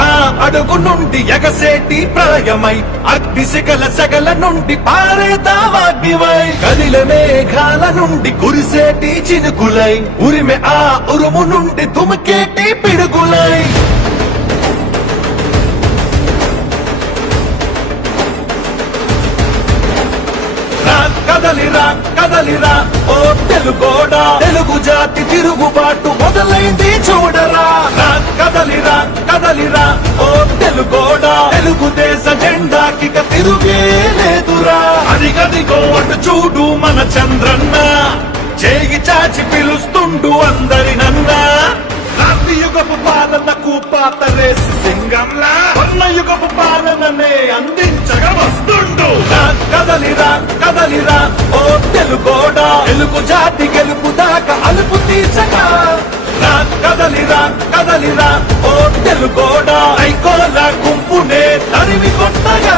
ఆ అడుగు నుండి ఎగసేటి ప్రాయమై అగ్నిశిఖల సగల నుండి పారేదావాగ్నివై కదిల మేఘాల నుండి కురిసేటి చినుకులై ఉరిమె ఆ ఉరుము నుండి తుమికేటి పిడుగులై కదలిరా కదలిరా ఓ తెలుగోడా తెలుగు జాతి తిరుగుబాటు మొదలైంది చూడరా కదలిరా కదలిరా ఓ తెలుగోడా తెలుగుదేశ జెండాకి తిరుగే లేదురా అదిగదిగో అటు చూడు మన చంద్రన్న చేయి చాచి పిలుస్తుండు అందరినన్నా యుగపు పాలనకు పాతరేసి సింగంలా యుగపు పాలననే అందించగా వస్తుండు కదలిరా కదలిరా ఓ తెలుగోడా తెలుగు జాతి గెలుపు దాకా అలుపు తీర్చగా కదలిరా కదలిరా ఓ తెలుగోడా ఐకోల గుంపునే తరిమి కొట్టగా